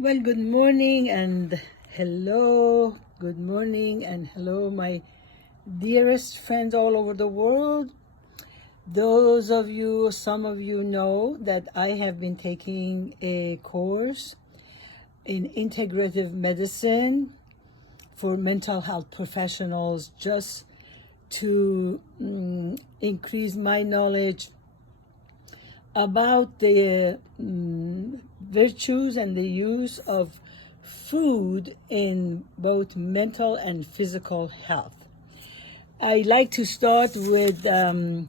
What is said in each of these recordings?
Well, good morning and hello. Good morning and hello, my dearest friends all over the world. Some of you know that I have been taking a course in integrative medicine for mental health professionals just to increase my knowledge about the virtues and the use of food in both mental and physical health. I like to start with a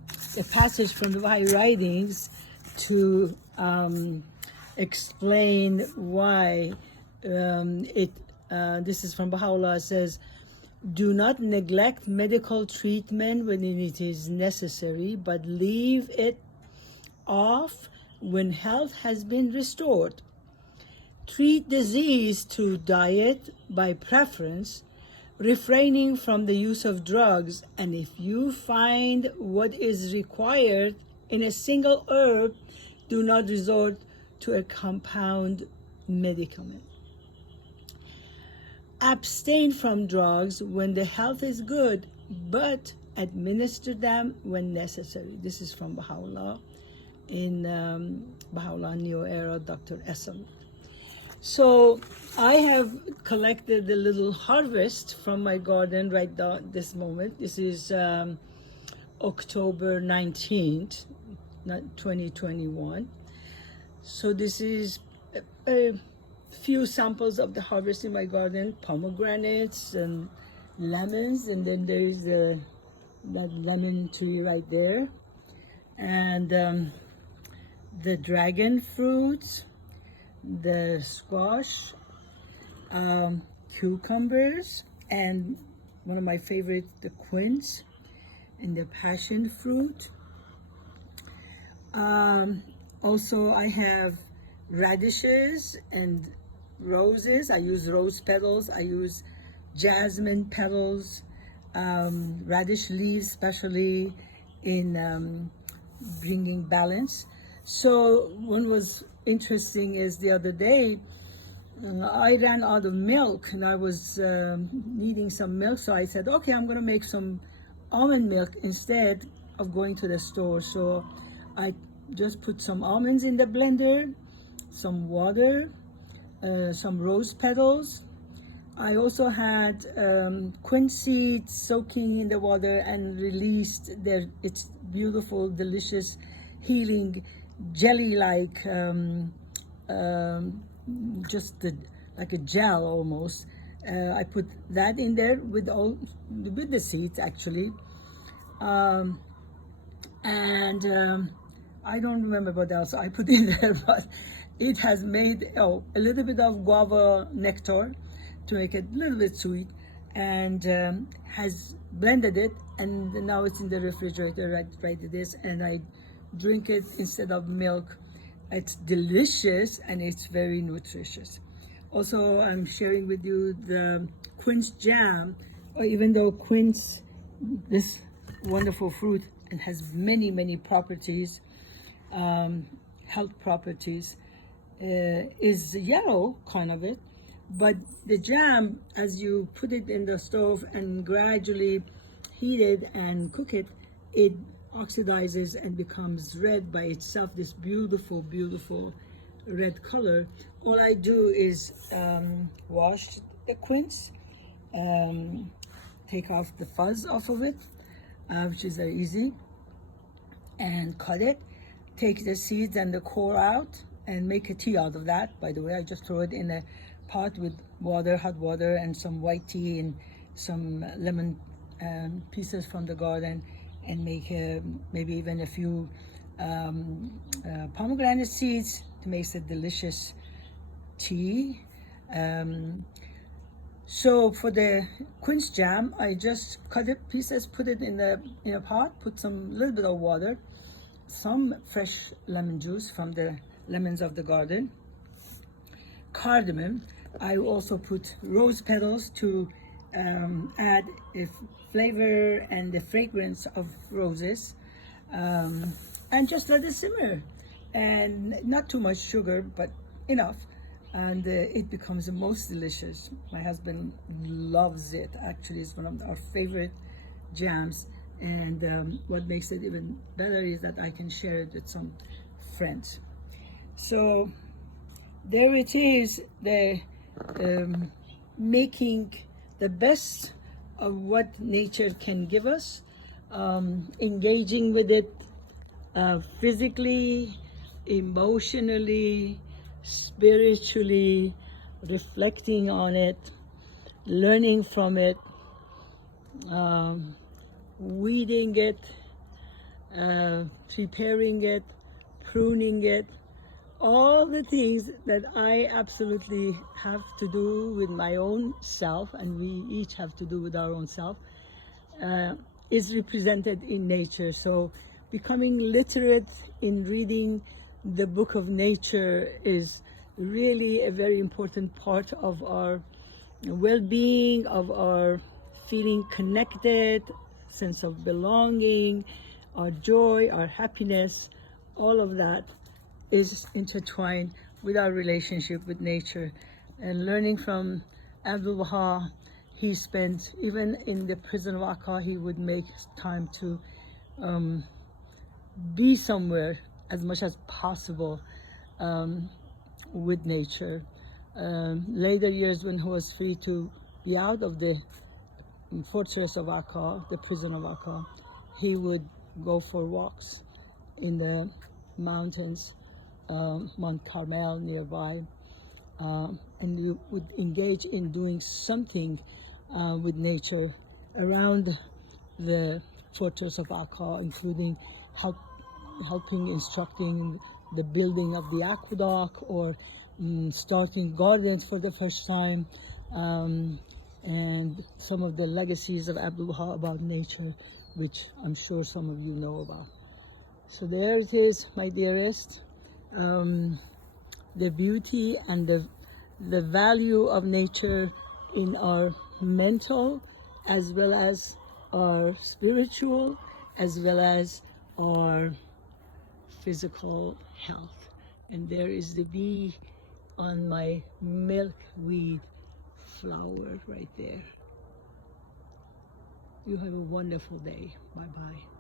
passage from the Baha'i writings to explain why this is from Bahaullah. It says, do not neglect medical treatment when it is necessary, but leave it off when health has been restored. Treat disease through diet by preference, refraining from the use of drugs, and if you find what is required in a single herb, do not resort to a compound medicament. Abstain from drugs when the health is good, but administer them when necessary. This is from Bahaullah in Bahaullah Neo Era, Dr. Esam. So I have collected a little harvest from my garden right now, this moment. This is October 19th, 2021. So this is a few samples of the harvest in my garden: pomegranates and lemons, and then there's that lemon tree right there, and the dragon fruits, the squash, cucumbers, and one of my favorites, the quince and the passion fruit. Also, I have radishes and roses. I use rose petals. I use jasmine petals, radish leaves, especially in bringing balance. So one was interesting is the other day, I ran out of milk and I was needing some milk. So I said, okay, I'm going to make some almond milk instead of going to the store. So I just put some almonds in the blender, some water, some rose petals. I also had quince seeds soaking in the water and released its beautiful, delicious, healing jelly-like, like a gel almost. I put that in there with the seeds actually, and I don't remember what else I put in there, but it has made a little bit of guava nectar to make it a little bit sweet, and has blended it, and now it's in the refrigerator. Right it is, and I drink it instead of milk. It's delicious and it's very nutritious. Also, I'm sharing with you the quince jam, or even though quince, this wonderful fruit, and has many properties, health properties, is yellow kind of it, but the jam, as you put it in the stove and gradually heat it and cook it, it oxidizes and becomes red by itself, this beautiful red color. All I do is wash the quince, take off the fuzz off of it, which is very easy, and cut it, take the seeds and the core out, and make a tea out of that. By the way, I just throw it in a pot with water, hot water, and some white tea and some lemon pieces from the garden, and make maybe even a few pomegranate seeds to make a delicious tea. So for the quince jam, I just cut it pieces, put it in a pot, put some little bit of water, some fresh lemon juice from the lemons of the garden, cardamom. I also put rose petals to add a flavor and the fragrance of roses, and just let it simmer, and not too much sugar, but enough. and it becomes the most delicious. My husband loves it. Actually, it's one of our favorite jams, and what makes it even better is that I can share it with some friends. So there it is, the making the best of what nature can give us, engaging with it physically, emotionally, spiritually, reflecting on it, learning from it, weeding it, preparing it, pruning it, all the things that I absolutely have to do with my own self, and we each have to do with our own self, is represented in nature. So becoming literate in reading the book of nature is really a very important part of our well-being, of our feeling connected, sense of belonging, our joy, our happiness. All of that is intertwined with our relationship with nature. And learning from Abdul Baha, he spent, even in the prison of Akka, he would make time to be somewhere as much as possible with nature. Later years, when he was free to be out of the fortress of Akka, the prison of Akka, he would go for walks in the mountains, Mount Carmel nearby, and you would engage in doing something with nature around the fortress of Akka, including helping instructing the building of the aqueduct, or starting gardens for the first time, and some of the legacies of Abdul Baha about nature, which I'm sure some of you know about. So there it is, my dearest, the beauty and the value of nature in our mental, as well as our spiritual, as well as our physical health. And there is the bee on my milkweed flower right there. You have a wonderful day. Bye-bye.